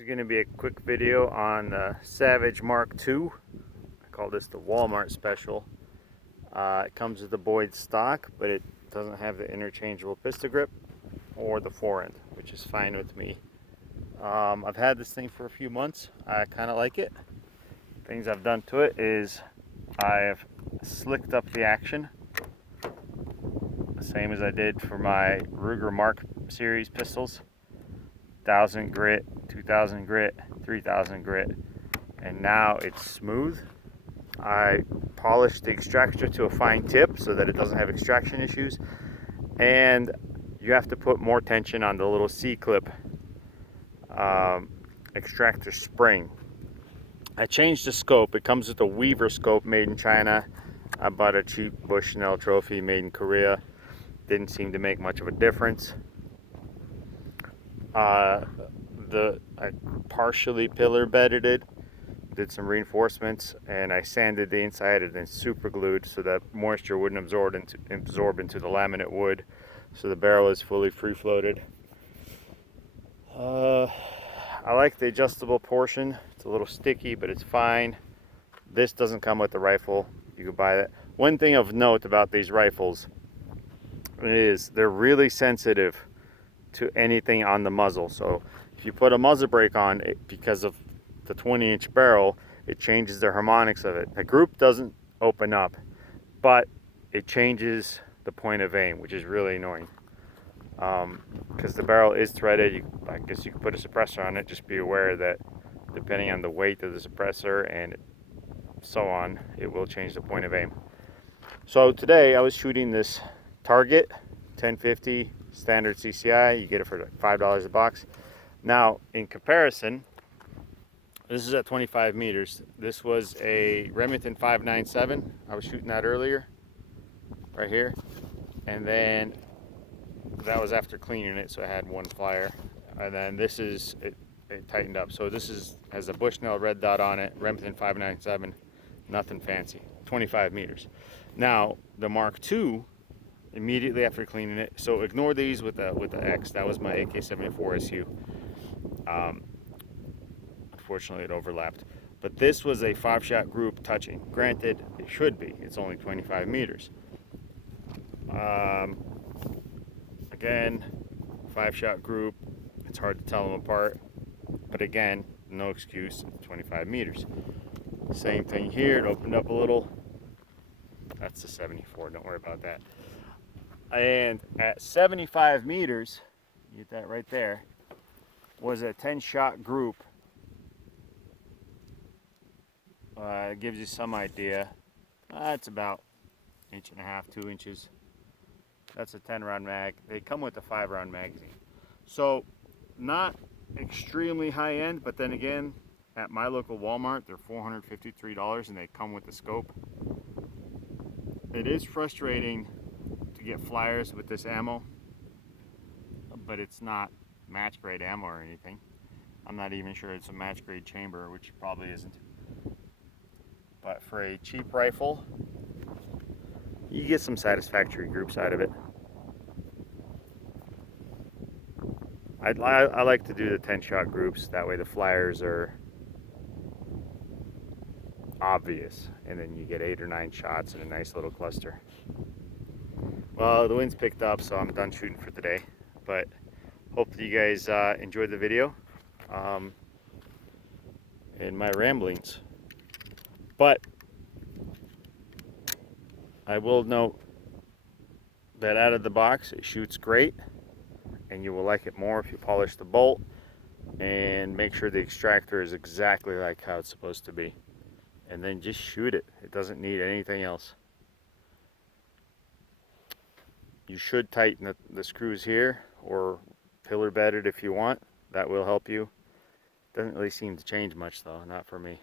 This is going to be a quick video on the Savage Mark II. I call this the Walmart special. It comes with the Boyd stock, but it doesn't have the interchangeable pistol grip or the forend, which is fine with me. I've had this thing for a few months. I kind of like it. Things I've done to it is I've slicked up the action, the same as I did for my Ruger Mark series pistols. 1000 grit, 2000 grit, 3000 grit, and now it's smooth. I polished the extractor to a fine tip so that it doesn't have extraction issues, and you have to put more tension on the little C-clip extractor spring. I changed the scope. It comes with a Weaver scope made in China. I bought a cheap Bushnell Trophy made in Korea. Didn't seem to make much of a difference. I partially pillar bedded it, did some reinforcements, and I sanded the inside and then super glued so that moisture wouldn't absorb into the laminate wood, so the barrel is fully free floated. I like the adjustable portion. It's a little sticky, but it's fine. This doesn't come with the rifle. You can buy that. One thing of note about these rifles is they're really sensitive to anything on the muzzle. So if you put a muzzle brake on it, because of the 20-inch barrel, it changes the harmonics of it. The group doesn't open up, but it changes the point of aim, which is really annoying. Because the barrel is threaded, I guess you could put a suppressor on it. Just be aware that depending on the weight of the suppressor and so on, it will change the point of aim. So today I was shooting this Target 1050 standard CCI. You get it for like $5 a box. Now, in comparison, this is at 25 meters. This was a Remington 597. I was shooting that earlier, right here. And then that was after cleaning it, so I had one flyer. And then this is, it tightened up. So this has a Bushnell red dot on it, Remington 597, nothing fancy, 25 meters. Now, the Mark II, immediately after cleaning it, so ignore these with the X. That was my AK-74 SU. Unfortunately, it overlapped. But this was a 5-shot group touching. Granted, it should be. It's only 25 meters. Again, 5-shot group. It's hard to tell them apart. But again, no excuse. 25 meters. Same thing here. It opened up a little. That's the 74. Don't worry about that. And at 75 meters, you get that right there, was a 10-shot group. It gives you some idea. It's about 1.5 inches, 2 inches. That's a 10-round mag. They come with a 5-round magazine. So not extremely high end, but then again, at my local Walmart, they're $453 and they come with the scope. It is frustrating to get flyers with this ammo, but it's not match grade ammo or anything. I'm not even sure it's a match grade chamber, which probably isn't. But for a cheap rifle, you get some satisfactory groups out of it. I like to do the 10-shot groups, that way the flyers are obvious, and then you get 8 or 9 shots in a nice little cluster. Well, the wind's picked up, so I'm done shooting for today, but hopefully you guys enjoyed the video and my ramblings. But I will note that out of the box it shoots great, and you will like it more if you polish the bolt and make sure the extractor is exactly like how it's supposed to be, and then just shoot it. It doesn't need anything else. You should tighten the screws here or pillar bed it if you want. That will help you. Doesn't really seem to change much though, not for me.